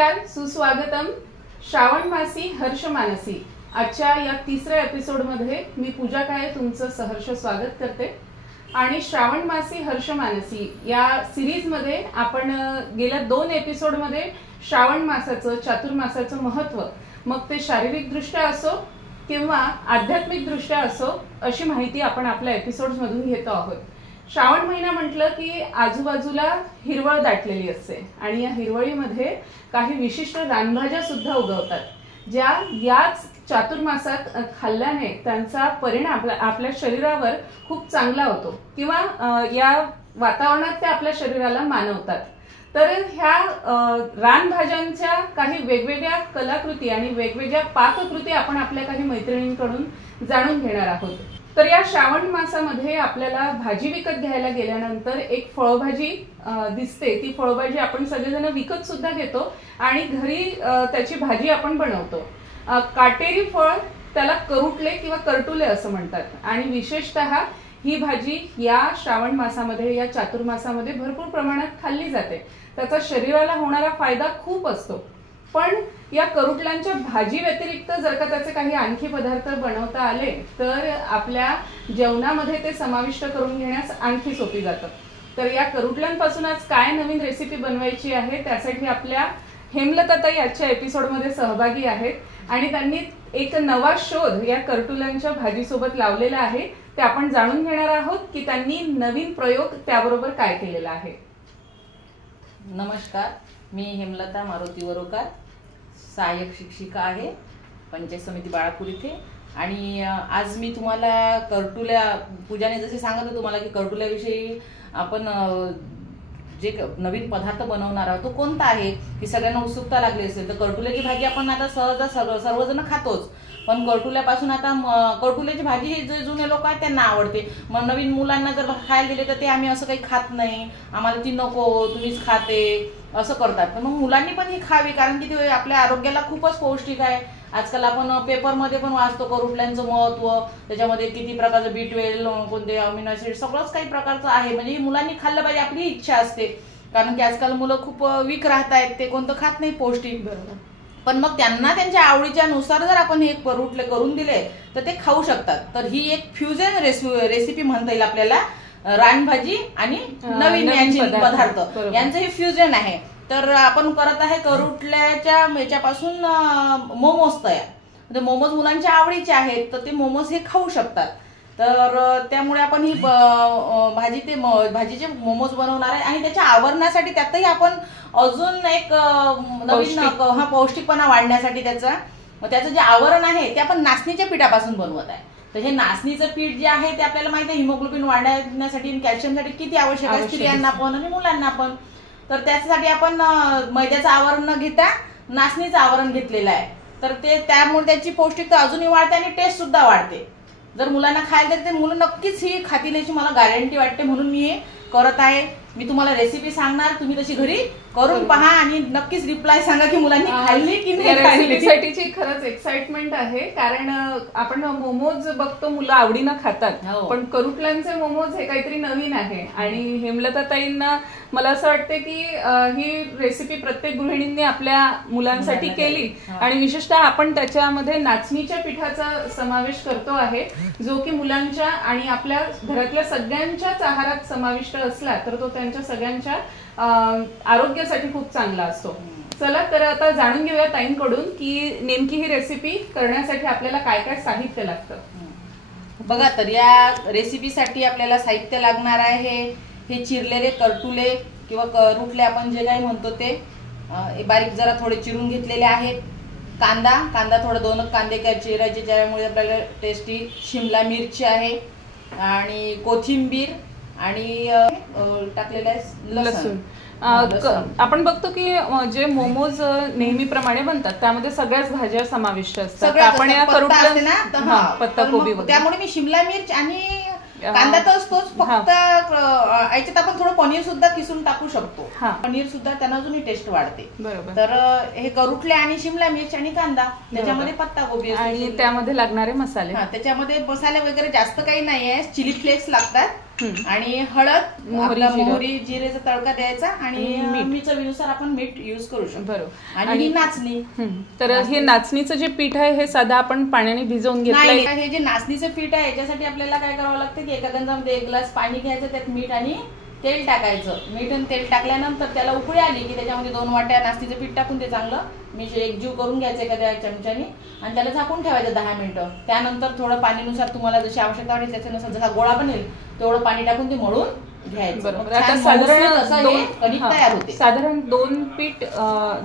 नमस्कार, सुस्वागतम. श्रावण मासी हर्ष मानसी. आजच्या या तिसऱ्या एपिसोडमध्ये मी पूजा काळे तुमचं सहर्ष स्वागत करते. आणि श्रावण मासी हर्ष मानसी या सिरीजमध्ये आपण गेल्या 2 एपिसोडमध्ये श्रावण मासाचं चातुर्मासाचं महत्त्व, मग ते शारीरिकदृष्ट्या असो किंवा आध्यात्मिकदृष्ट्या असो, अशी माहिती आपण आपल्या एपिसोड्समधून घेतो आहोत. श्रावण महिना म्हटलं की आजूबाजूला हिरवळ दाटलेली असते आणि या हिरवळीमध्ये काही विशिष्ट रानभाज्या सुद्धा उगवतात, ज्या याच चातुर्मासात खाल्ल्याने त्यांचा परिणाम आपल्या शरीरावर खूप चांगला होतो किंवा या वातावरणात ते आपल्या शरीराला मानवतात. तर ह्या रानभाज्यांच्या काही वेगवेगळ्या कलाकृती आणि वेगवेगळ्या पाककृती आपण आपल्या काही मैत्रिणींकडून जाणून घेणार आहोत. तर या श्रावण मासामध्ये आपल्याला भाजी विकत घ्यायला गेल्यानंतर एक फळभाजी दिसते. ती फळभाजी आपण सगळेजण विकत सुद्धा घेतो आणि घरी त्याची भाजी आपण बनवतो. काटेरी फळ, त्याला करुटले किंवा करटुले असं म्हणतात आणि विशेषतः ही भाजी या श्रावण मासामध्ये, या चातुर्मासामध्ये भरपूर प्रमाणात खाल्ली जाते. त्याचा शरीराला होणारा फायदा खूप असतो. पण या करुटल्यांच्या भाजी व्यतिरिक्त जर का त्याचे काही आणखी पदार्थ बनवता आले तर आपल्या जेवणामध्ये ते समाविष्ट करून घेण्यास आणखी सोपी जातं. तर या करुटल्यांपासून आज काय नवीन रेसिपी बनवायची आहे, त्यासाठी आपल्या हेमलताताई आजच्या एपिसोडमध्ये सहभागी आहेत आणि त्यांनी एक नवा शोध या करटुल्यांच्या भाजीसोबत लावलेला आहे. ते आपण जाणून घेणार आहोत की त्यांनी नवीन प्रयोग त्याबरोबर काय केलेला आहे. नमस्कार, मी हेमलता मारुती वरोकार, सहाय्यक शिक्षिका आहे पंचायत समिती बाळापूर इथे. आणि आज मी तुम्हाला करटुल्या, पूजाने जसे सांगत होते तुम्हाला की करटुल्याविषयी आपण जे नवीन पदार्थ बनवणार आहोत तो कोणता आहे ही सगळ्यांना उत्सुकता लागली असेल. तर करटुल्याची भाजी आपण आता सहज सर्वजण खातोच, पण करटुल्यापासून आता करटुल्याची भाजी हे जे जुने लोक आहेत त्यांना आवडते. मग नवीन मुलांना जर खायला दिले तर ते आम्ही असं काही खात नाही, आम्हाला ती नको, तुम्हीच खाते असं करतात. तर मग मुलांनी पण ही खावी, कारण की ते आपल्या आरोग्याला खूपच पौष्टिक आहे. आजकाल आपण पेपरमध्ये पण वाचतो करटुल्यांचं महत्व, त्याच्यामध्ये किती प्रकारचं B12, कोणते अमिनो ऍसिड, सगळंच काही प्रकारचं आहे. म्हणजे मुलांनी खाल्लं पाहिजे, आपली इच्छा असते. कारण की आजकाल मुलं खूप वीक राहत आहेत, ते कोणतं खात नाही पौष्टिक. पण मग त्यांना त्यांच्या आवडीच्या नुसार जर आपण हे करुटले करून दिले तर ते खाऊ शकतात. तर ही एक फ्युजन रेसिपी म्हणता येईल आपल्याला. रानभाजी आणि नवीन यांचे पदार्थ यांचं हे फ्युजन आहे. तर आपण करत आहे करुटल्याच्या याच्यापासून मोमोज तयार. मोमोज मुलांच्या आवडीचे आहेत, तर ते मोमोज हे खाऊ शकतात. तर त्यामुळे आपण ही भाजीचे मोमोज बनवणार आहे आणि त्याच्या आवरणासाठी त्यातही आपण अजून एक नवीन पौष्टिकपणा वाढण्यासाठी त्याचं जे आवरण आहे ते आपण नाचणीच्या पिठापासून बनवत आहे. तर हे नाचणीचं पीठ जे आहे ते आपल्याला माहिती आहे हिमोग्लोबिन वाढण्यासाठी, कॅल्शियमसाठी किती आवश्यक आहे स्त्रियांना पण आणि मुलांना पण. तर त्याच्यासाठी आपण मैद्याचं आवरण न घेता नाचणीचं आवरण घेतलेलं आहे. तर त्यामुळे त्याची पौष्टिकता अजूनही वाढते आणि टेस्ट सुद्धा वाढते. जर मुलांना खायला तर मुलं नक्कीच ही खातील याची मला गॅरंटी वाटते, म्हणून मी हे करत आहे. मी तुम्हाला रेसिपी सांगणार, तुम्ही तशी घरी करून पहा आणि नक्कीच रिप्लाय सांगा की मुलांनी खाल्ली की नाही. रेसिपीसाठीची खरंच एक्साइटमेंट आहे, कारण आपण मोमोज बघतो मुलं आवडीनं खातात, पण करुटल्यांचे मोमोज हे काहीतरी नवीन आहे. आणि हेमलताताईंना मला असं वाटतं की ही रेसिपी प्रत्येक गृहिणींनी आपल्या मुलांसाठी केली आणि विशेषतः आपण त्याच्यामध्ये नाचणीच्या पिठाचा समावेश करतो आहे, जो की मुलांच्या आणि आपल्या घरातल्या सगळ्यांच्याच आहारात समाविष्ट असला तर तो त्यांच्या सगळ्यांच्या आरोग्यासाठी खूप चांगला असतो. चला तर आता जाणून घेऊया ताईंकडून की नेमकी ही रेसिपी करण्यासाठी आपल्याला काय काय साहित्य लागतं. बघा, तर या रेसिपीसाठी आपल्याला साहित्य लागणार आहे हे चिरलेले करटुले किंवा करुटले आपण जे काही म्हणतो ते बारीक जरा थोडे चिरून घेतलेले आहेत. कांदा थोडा 2 कांदे चिरायचे, ज्यामुळे आपल्याला टेस्टी. शिमला मिरची आहे आणि कोथिंबीर आणि टाकलेलं आहे लसूण. आपण बघतो की जे मोमोज नेहमीप्रमाणे बनतात त्यामध्ये सगळ्याच भाज्या समाविष्ट असतात. आपण या करुटला पत्ताकोबी, त्यामुळे मी शिमला मिर्च आणि कांदा तर असतोच, फक्त याच्यात आपण थोडं पनीर सुद्धा किसून टाकू शकतो. पनीर सुद्धा त्यांना अजूनही टेस्ट वाढते. बरोबर. तर हे करुटले आणि शिमला मिर्च आणि कांदा, त्याच्यामध्ये पत्ताकोबी आणि त्यामध्ये लागणारे मसाले. त्याच्यामध्ये मसाले वगैरे जास्त काही नाही आहे. चिली फ्लेक्स लागतात आणि हळद, मोहरी, मोहरी जिरेचा तडका द्यायचा आणि मी चवीनुसार आपण मीठ यूज करू शकतो. बरोबर. आणि नाचणी. तर हे नाचणीचं जे पीठ आहे हे साधा आपण पाण्याने भिजवून घेतलंय. हे जे नाचणीचं पीठ आहे याच्यासाठी आपल्याला काय करावं लागतं की एका गंजामध्ये 1 ग्लास पाणी घ्यायचं, त्यात मीठ आणि तेल टाकायचं. मीठ आणि तेल टाकल्यानंतर त्याला उकळी आली की त्याच्यामध्ये 2 वाट्या नाचणीचं पीठ टाकून ते चांगलं एकजीव करून घ्यायचं एखाद्या चमच्याने आणि त्याला झाकून ठेवायचं 10 मिनिटं. त्यानंतर थोडं पाणीनुसार तुम्हाला जशी आवश्यकता वाटेल त्याच्यानुसार जसा गोळा बनेल तेवढं पाणी टाकून ते मळून घ्यायचं. बरोबर. आता साधारण कणिक तयार होते. साधारण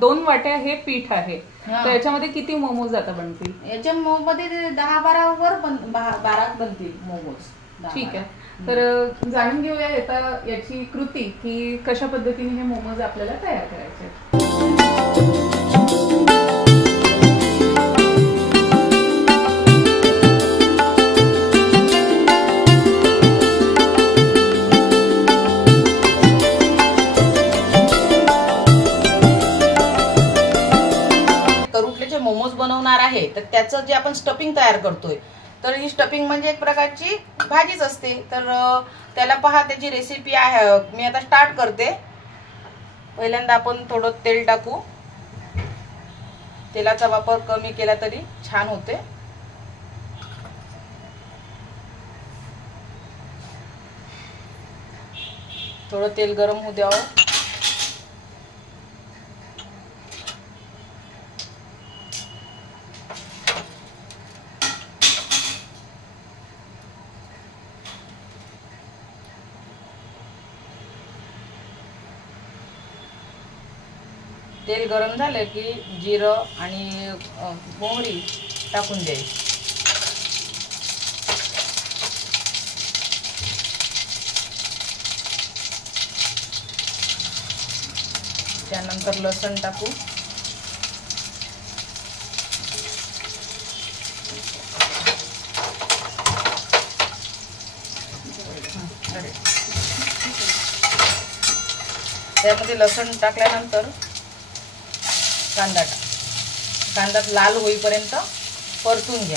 2 वाट्या हे पीठ आहे, तर याच्यामध्ये किती मोमोज आता बनतील? याच्या मध्ये 10-12 वर 12 बनतील मोमोज. ठीक आहे. तर जाणून घेऊया याची कृती की कशा पद्धतीने हे मोमोज आपल्याला तयार करायचे. करुटल्याचे मोमोज बनवणार आहे तर त्याचं जे आपण स्टफिंग तयार करतोय तर ही स्टफिंग म्हणजे एक प्रकारची भाजीच असते. तर त्याला पहा त्याची रेसिपी आहे. मी आता स्टार्ट करते. पहिल्यांदा आपण थोडं तेल टाकू. तेलाचा वापर कमी केला तरी छान होते. थोडं तेल गरम होऊ द्यावं. तेल गरम झालं की जिरं आणि मोहरी टाकून द्यायची. त्यानंतर लसूण टाकू. त्यामध्ये लसूण टाकल्यानंतर कांदा लाल होईपर्यंत परतून घ्या.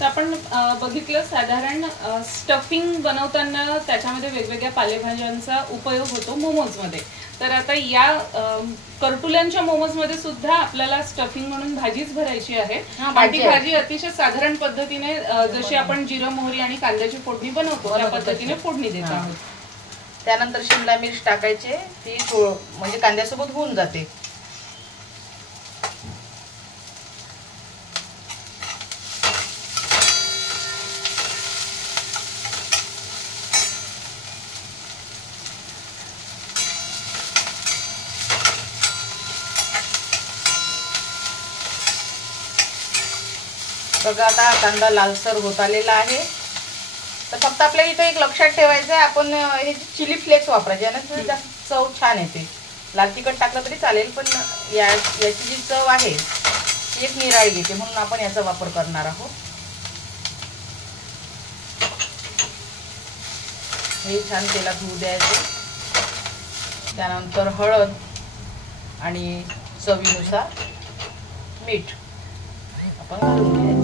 तर आपण बघितलं साधारण स्टफिंग बनवताना त्याच्यामध्ये वेगवेगळ्या पालेभाज्यांचा उपयोग होतो मोमोजमध्ये. तर आता या करटुल्यांच्या मोमोजमध्ये सुद्धा आपल्याला स्टफिंग म्हणून भाजीच भरायची आहे. आणि ती भाजी अतिशय साधारण पद्धतीने जशी आपण जिरं मोहरी आणि कांद्याची फोडणी बनवतो त्या पद्धतीने फोडणी देत आहोत. त्यानंतर शिमला मिर्च टाकायचे. ती म्हणजे कांद्यासोबत होऊन जाते. बघा आता कांदा लालसर होत आलेला आहे. तर फक्त आपल्याला इथे एक लक्षात ठेवायचं आहे, आपण हे चिली फ्लेक्स वापरायचे याने जास्त चव छान येते. लाल तिखट टाकलं तरी चालेल पण याची जी चव आहे ती एक निराळी येते म्हणून आपण याचा वापर करणार आहोत. हे छान तेलात होऊ द्यायचे. त्यानंतर हळद आणि चवीनुसार मीठ आपण घालून घ्यायचं.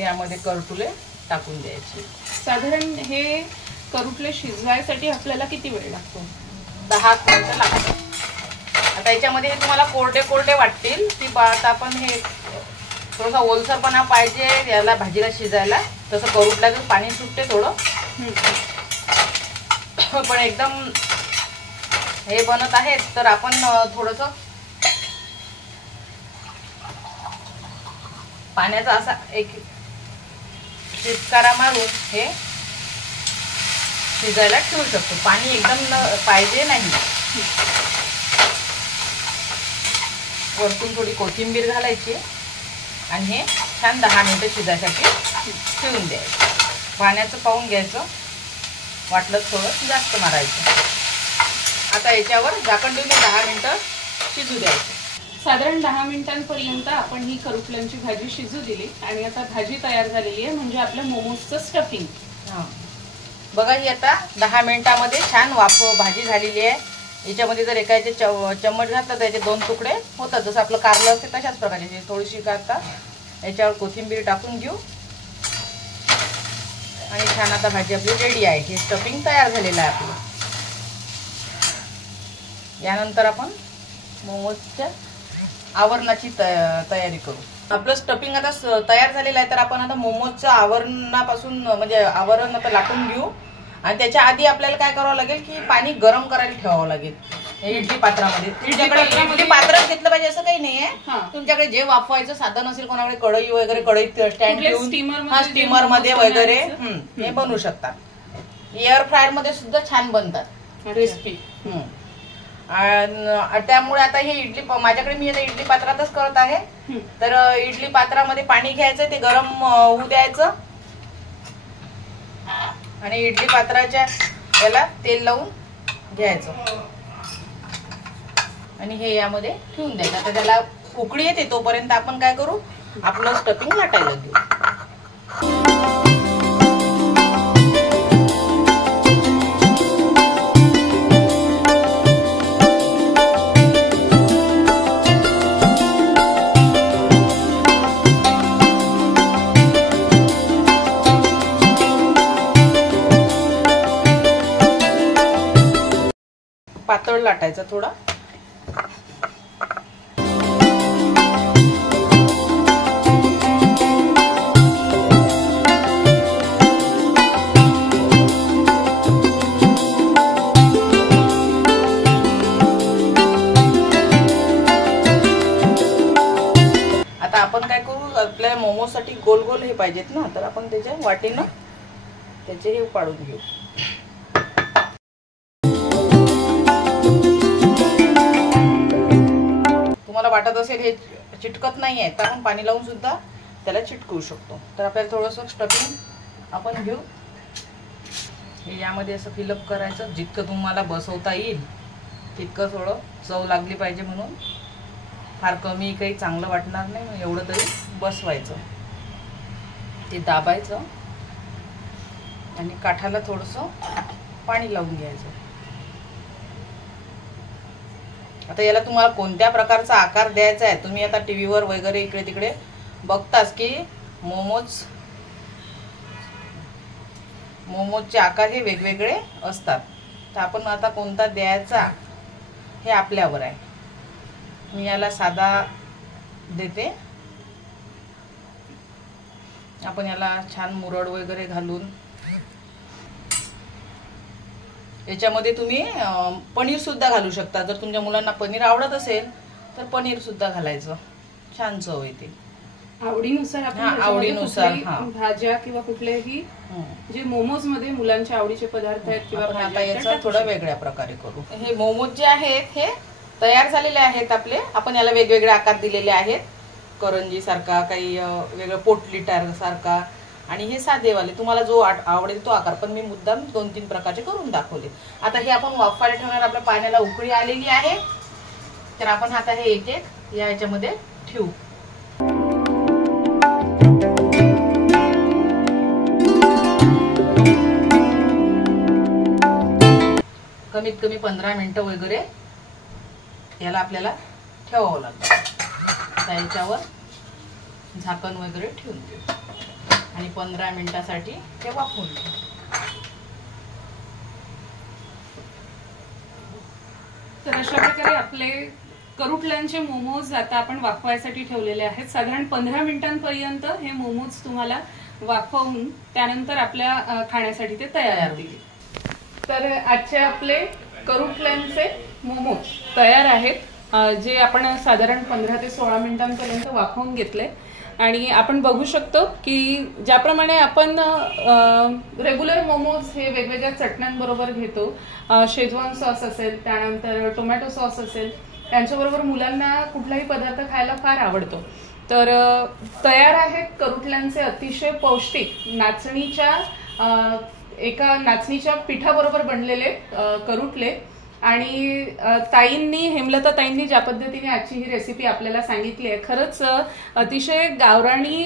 यामध्ये करटुले टाकून द्यायचे. साधारण हे करटुले शिजवायसाठी आपल्याला किती वेळ लागतो? 10 मिनिटं लागतात. आता याच्यामध्ये तुम्हाला कोरडे वाटतील ती आता आपण हे थोडासा ओलसरपणा पाहिजे याला भाजीला शिजायला. तसं करटुल्याचं पाणी सुटते थोडं पण एकदम हे बनत आहेत तर आपण थोडंसं पाण्याचा असा एक शिटकारा मारून हे शिजायला ठेवू शकतो. पाणी एकदम पाहिजे नाही. वरतून थोडी कोथिंबीर घालायची आणि हे छान 10 मिनिटं शिजायसाठी ठेवून द्यायचं. पाण्याचं पाहून घ्यायचं, वाटलं थोडं जास्त मारायचं. आता याच्यावर झाकण देऊन 10 मिनिटं शिजू द्यायचं. साधारण 10 मिनिटांपर्यंत आपण ही करुटल्यांची भाजी शिजू दिली आणि आता भाजी तयार झालेली आहे, म्हणजे आपलं मोमोजचं स्टफिंग. बघा ही आता 10 मिनिटांमध्ये छान भाजी झालेली आहे. याच्यामध्ये जर एकाचे चम्मच घातलं तर याचे 2 तुकडे होतात, जसं आपलं कारलं असते तशाच प्रकारे. थोडीशी आता याच्यावर कोथिंबीर टाकून घेऊ आणि छान आता भाजी आपली रेडी आहे. हे स्टफिंग तयार झालेलं आहे आपलं. यानंतर आपण मोमोजच्या आवरणाची तयारी करू. आपलं स्टफिंग आता तयार झालेलं आहे, तर आपण आता मोमोजच्या आवरणापासून म्हणजे आवरण आता लाटून घेऊ. आणि त्याच्या आधी आपल्याला काय करावं लागेल की पाणी गरम करायला ठेवावं लागेल इडली पात्रामध्ये. तुमच्याकडे इडली पात्रच घेतलं पाहिजे असं काही नाहीये. तुमच्याकडे जे वाफवायचं साधन असेल, कोणाकडे कढई वगैरे, कढईत स्टँड ठेवून स्टीमर मध्ये वगैरे हे बनवू शकतात. एअर फ्रायर मध्ये सुद्धा छान बनतात, क्रिस्पी. त्यामुळे आता हे इडली माझ्याकडे मी आता इडली पात्रातच करत आहे. तर इडली पात्रामध्ये पाणी घ्यायचं, ते गरम होऊ द्यायचं आणि इडली पात्राच्या याला तेल लावून घ्यायचं आणि हे यामध्ये ठेवून द्यायचं. आता त्याला उकळी येते तोपर्यंत आपण काय करू, आपलं स्टफिंग लाटायला घेऊ. पातळ लाटायचा थोडा. आता आपण काय करू, आपल्या मोमोसाठी गोल गोल हे पाहिजेत ना, तर आपण त्याच्या वाटीनं त्याचे हे पाडून घेऊ. तुम्हाला वाटत असेल हे चिटकत नाहीये तर आपण पाणी लावून सुद्धा त्याला चिटकवू शकतो. तर आपल्याला थोडंसं स्टफिंग आपण घेऊ. हे यामध्ये असं फिलअप करायचं, जितकं तुम्हाला बसवता येईल तितकं. थोडं चव लागली पाहिजे म्हणून, फार कमी काही चांगलं वाटणार नाही, एवढं तरी बसवायचं. ते दाबायचं आणि काठाला थोडंसं पाणी लावून घ्यायचं. आता याला तुम्हाला कोणत्या प्रकारचा आकार द्यायचा आहे, तुम्ही आता टीव्हीवर वगैरे इकडे तिकडे बघताच की मोमोजचे आकार हे वेगवेगळे असतात. तर आपण आता कोणता द्यायचा हे आपल्यावर आहे. मी याला साधा देते. आपण याला छान मुरड वगैरे घालून, याच्यामध्ये तुम्ही पनीर सुद्धा घालू शकता. जर तुमच्या मुलांना पनीर आवडत असेल तर पनीर सुद्धा घालायचं, छान चव येते. आवडीनुसार आपण आवडीनुसार भाज्या किंवा कुठलेही जे मोमोज मध्ये मुलांच्या आवडीचे पदार्थ आहेत किंवा आता याचा थोडा वेगळ्या प्रकारे करू. हे मोमोज जे आहेत हे तयार झालेले आहेत आपले. आपण याला वेगवेगळे आकार दिलेले आहेत, करंजी सारखा, काही वेगळं पोटली सारखा, आणि हे साधेवाले. तुम्हाला जो आवडेल तो आकार, पण मी मुद्दाम 2-3 प्रकारचे करून दाखवले. आता हे आपण वाफायला ठेवणार. आपल्या पाण्याला उकळी आलेली आहे, तर आपण आता हे एक एक या ह्याच्यामध्ये ठेवू. कमीत कमी 15 मिनिटं वगैरे याला आपल्याला ठेवावं लागतं. त्याच्यावर झाकण वगैरे ठेवून देऊ आणि 15 मिनिटासाठी ते वाफवून घेऊ. तर अशा प्रकारे आपले करुटल्यांचे मोमोज आता आपण वाफवायसाठी ठेवलेले आहेत. साधारण 15 मिनिटांपर्यंत हे मोमोज तुम्हाला वाफवून त्यानंतर आपल्या खाण्यासाठी ते तयार होतील. तर आजचे आपले करुटल्यांचे मोमोज तयार आहेत, जे आपण साधारण 15 ते 16 मिनिटांपर्यंत वाफवून घेतले. आणि आपण बघू शकतो की ज्याप्रमाणे आपण रेग्युलर मोमोज हे वेगवेगळ्या चटण्यांबरोबर घेतो, शेजवान सॉस असेल, त्यानंतर टोमॅटो सॉस असेल, त्यांच्याबरोबर मुलांना कुठलाही पदार्थ खायला फार आवडतो. तर तयार आहेत करुटल्यांचे अतिशय पौष्टिक नाचणीच्या पिठाबरोबर बनलेले करुटले. आणि ताईंनी, हेमलता ताईंनी ज्या पद्धतीने आजची ही रेसिपी आपल्याला सांगितली आहे, खरंच अतिशय गावराणी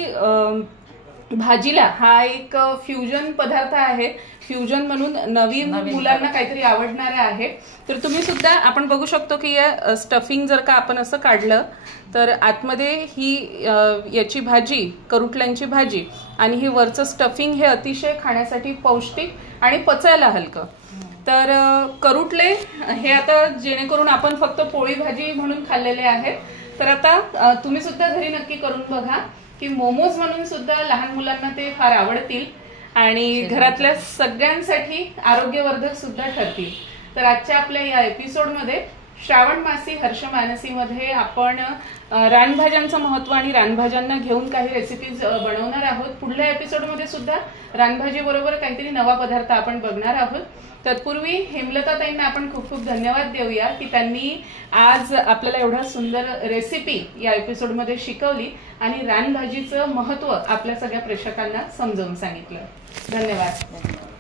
भाजीला हा एक फ्युजन पदार्थ आहे. फ्युजन म्हणून नवीन मुलांना काहीतरी आवडणारे आहे. तर तुम्ही सुद्धा, आपण बघू शकतो की या स्टफिंग जर का आपण असं काढलं तर आतमध्ये ही याची भाजी, करुटल्यांची भाजी आणि ही वरचं स्टफिंग हे अतिशय खाण्यासाठी पौष्टिक आणि पचायला हलकं. तर करुटले हे आता जेणेकरून आपण फक्त पोळी भाजी म्हणून खाल्लेले आहेत, तर आता तुम्ही सुद्धा घरी नक्की करून बघा की मोमोज म्हणून सुद्धा लहान मुलांना ते फार आवडतील आणि घरातल्या सगळ्यांसाठी आरोग्यवर्धक सुद्धा ठरतील. तर आजच्या आपल्या या एपिसोडमध्ये श्रावण मासी हर्ष मानसीमध्ये आपण रानभाज्यांचं महत्व आणि रानभाज्यांना घेऊन काही रेसिपीज बनवणार आहोत. पुढल्या एपिसोडमध्ये सुद्धा रानभाजी बरोबर काहीतरी नवा पदार्थ आपण बघणार आहोत. तत्पूर्वी हेमलता ताईंना आपण खूप खूप धन्यवाद देऊया की त्यांनी आज आपल्याला एवढा सुंदर रेसिपी या एपिसोडमध्ये शिकवली आणि रानभाजीचं महत्व आपल्या सगळ्या प्रेक्षकांना समजावून सांगितलं. धन्यवाद.